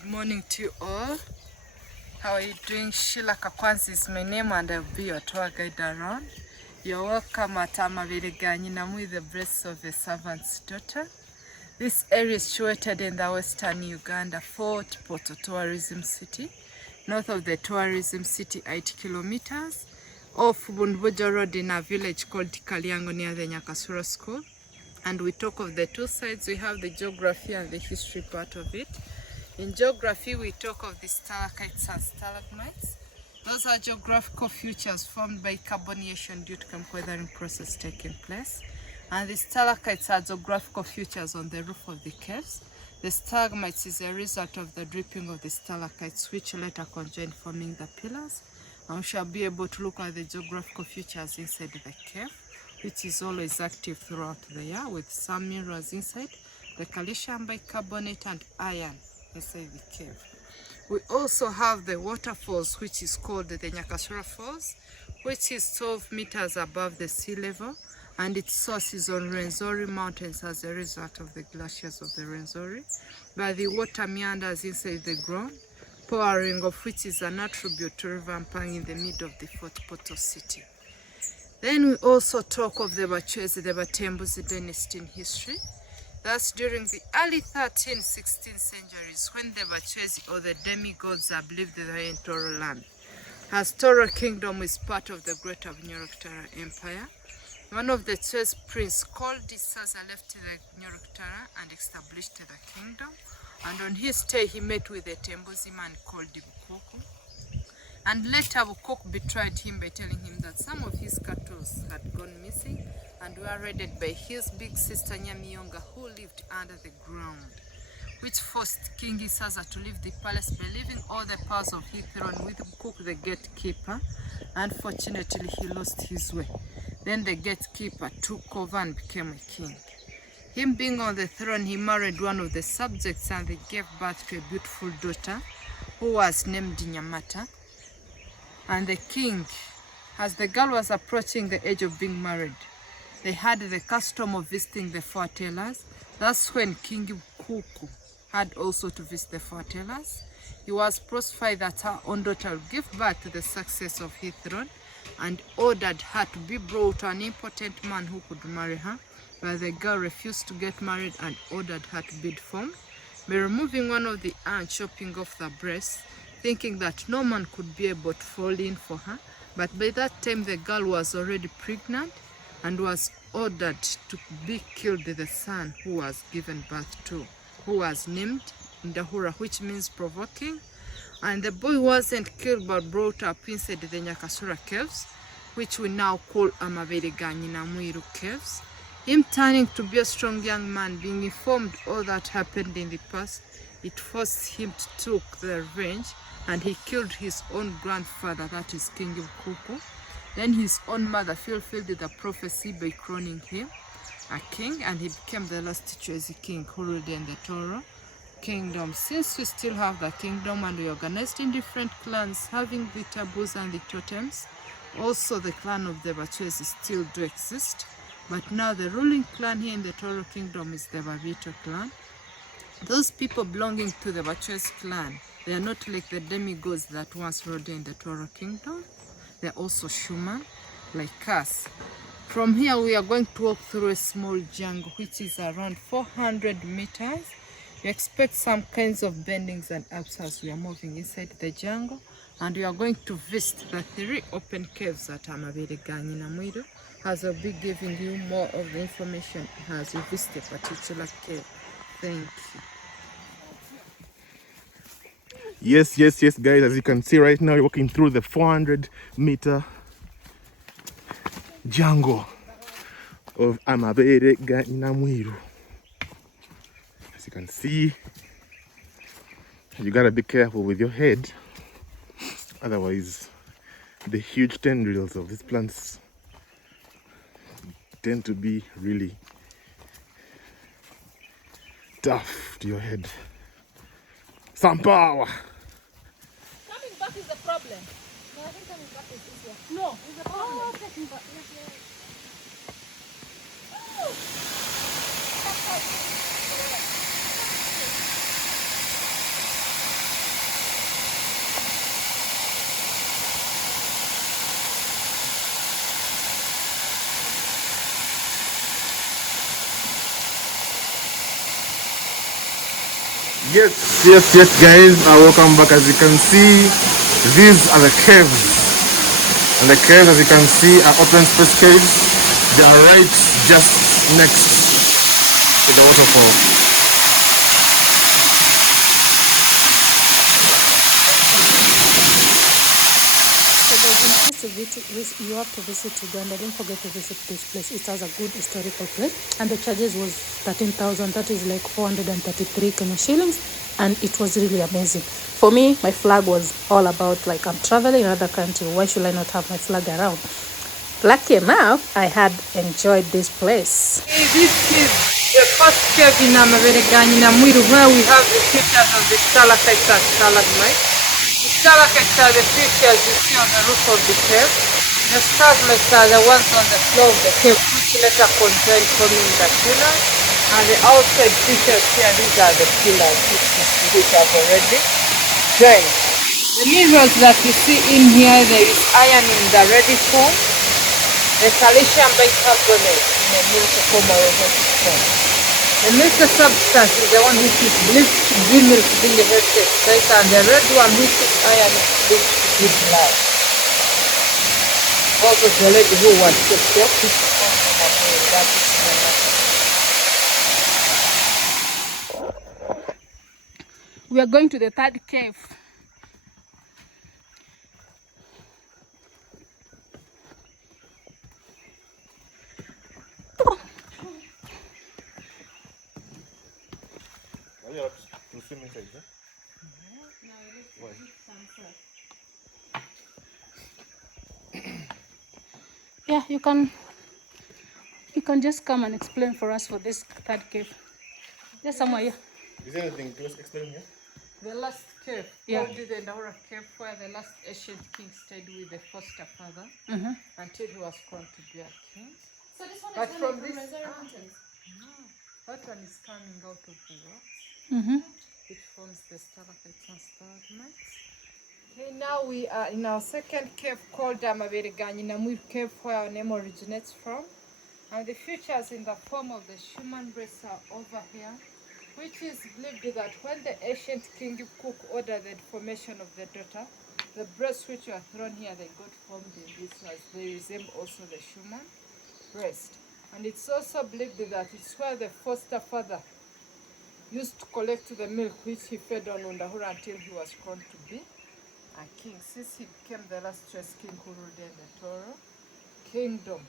Good morning to you all. How are you doing? Sheila Kakwanzi is my name and I'll be your tour guide around. You're welcome at Amabere Ga, nyina, with the breasts of a servant's daughter. This area is situated in the western Uganda, Fort Portal Tourism City. North of the tourism city, 8 kilometers. Off Bundbuja Road in a village called Kalyango near the Nyakasura School. And we talk of the two sides. We have the geography and the history part of it. In geography, we talk of the stalactites and stalagmites. Those are geographical features formed by carbonation due to chemical weathering process taking place. And the stalactites are geographical features on the roof of the caves. The stalagmites is a result of the dripping of the stalactites, which later conjoined forming the pillars. And we shall be able to look at the geographical features inside the cave, which is always active throughout the year, with some minerals inside, the calcium bicarbonate and iron inside the cave. We also have the waterfalls, which is called the Nyakasura Falls, which is 12 meters above the sea level, and its source is on Rwenzori Mountains as a result of the glaciers of the Rwenzori, where the water meanders inside the ground, pouring of which is an attribute to River Mpang in the middle of the Fort Portal city. Then we also talk of the Bachwezi, the Batembuzi dynasty in history. That's during the early 13th, 16th centuries when the Bachwezi or the demigods are believed they were in Toro land. As Toro kingdom is part of the greater Nyorokitara empire, one of the Chwezi prince called Disaza left the Nyorokitara and established the kingdom. And on his stay he met with a Tembuzi man called Bukoku. And later Bukoku betrayed him by telling him that some of his cattle had gone missing and were raided by his big sister Nyamiyonga, who lived under the ground, which forced King Isaza to leave the palace by leaving all the powers of his throne with Bukoku the gatekeeper. Unfortunately, he lost his way. Then the gatekeeper took over and became a king. Him being on the throne, he married one of the subjects and they gave birth to a beautiful daughter who was named Nyamata. And the king, as the girl was approaching the age of being married, they had the custom of visiting the foretellers. That's when King Bukoku had also to visit the foretellers. He was prophesied that her own daughter would give birth to the success of his throne and ordered her to be brought to an important man who could marry her, but the girl refused to get married and ordered her to be deformed by removing one of the ants, chopping off the breast, thinking that no man could be able to fall in for her. But by that time the girl was already pregnant and was ordered to be killed the son who was given birth to, who was named Ndahura, which means provoking. And the boy wasn't killed but brought up inside the Nyakasura caves, which we now call Amabere Ga, nyina, mwiru caves. Him turning to be a strong young man, being informed all that happened in the past, it forced him to take the revenge, and he killed his own grandfather, that is King Bukoku. Then his own mother fulfilled the prophecy by crowning him a king, and he became the last Chwezi king who ruled in the Toro kingdom. Since we still have the kingdom and we organized in different clans, having the taboos and the totems, also the clan of the Bachwezi still do exist. But now the ruling clan here in the Toro kingdom is the Babito clan. Those people belonging to the Bachwezi clan, they are not like the demigods that once ruled in the Toro kingdom. They are also human, like us. From here we are going to walk through a small jungle which is around 400 meters. You expect some kinds of bendings and ups as we are moving inside the jungle. And we are going to visit the 3 open caves at Amabere Ga, nyina, mwiru, as I'll be giving you more of the information as we visit a particular cave. Thank you. Yes, guys, as you can see right now, you're walking through the 400-meter jungle of Amabere Ga, nyina, mwiru. As you can see, you gotta be careful with your head, otherwise the huge tendrils of these plants tend to be really tough to your head. Some power! Coming back is the problem. No, I think coming back is easier. No, it's the problem. Oh, getting back. Yes. Yes, guys. Welcome back. As you can see, these are the caves. And the caves, as you can see, are open space caves. They are right just next to the waterfall. You have to visit Uganda. Don't forget to visit this place. It has a good historical place, and the charges was 13,000. That is like 433 Kenya shillings, and it was really amazing. For me, my flag was all about like I'm traveling in another country. Why should I not have my flag around? Lucky enough, I had enjoyed this place. This is the first cave in Amabere Ga, nyina, mwiru, where we have the pictures of the stalactites and stalagmites. The stalactites are the features you see on the roof of the cave. The stalagmites are the ones on the floor of the cave, which later conjoined forming the pillars. And the outside features here, these are the pillars which have already joined. The minerals that you see in here, there is iron in the ready form, the calcium bicarbonate in a milk form or a rotic form. The milky substance is the one which is believed to be milk being the healthy state, and the red one which is iron is believed to be blood. Also the lady who was picked up, which is called Amabere Ga, that is We are going to the third cave. Yeah, you can just come and explain for us for this third cave. There's somewhere here. Is there anything to explain here? the last cave, Yeah. called the Daura cave, where the last ancient king stayed with the foster father until he was crowned to be a king. So this one But is from from this, Reserve Mountains. that one is coming out of the rocks. It forms the stalactites and stalagmites. Okay, now we are in our second cave called Amabere Ga, nyina, cave, where our name originates from. And the features in the form of the human breasts are over here, which is believed that when the ancient king Cook ordered the formation of the daughter, the breasts which were thrown here, they got formed in this as they resemble also the human breast. And it's also believed that it's where the foster father used to collect the milk which he fed on Undahura until he was crowned to be a king, since he became the last choice king who ruled in the Toro kingdom.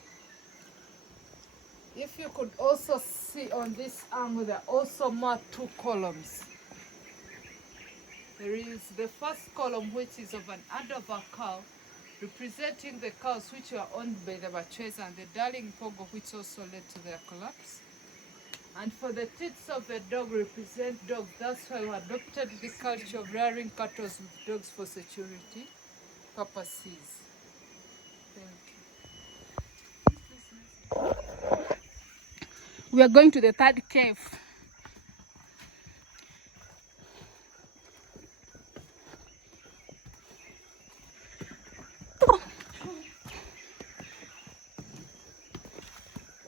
If you could also see on this angle, there are also more two columns. There is the first column, which is of an Adover cow, representing the cows which were owned by the Bachwez, and the Darling Pogo, which also led to their collapse. And for the teats of the dog represent dogs. That's why we adopted the culture of rearing cattle with dogs for security purposes. Thank you. We are going to the third cave.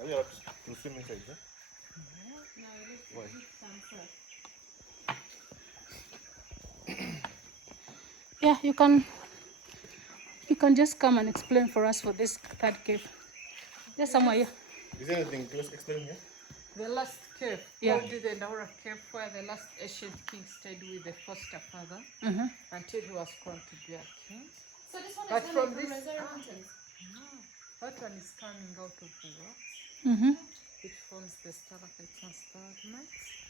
Are you allowed to swim inside, huh? Why? Yeah, you can just come and explain for us for this third cave. There's somewhere here. Is there anything to explain here? The last cave, called the Daura cave, where the last ancient king stayed with the foster father until he was crowned to be a king. So this one But is from from this, Reserve Mountains. that one is coming out of the rocks. It forms the stalactites and stalagmites.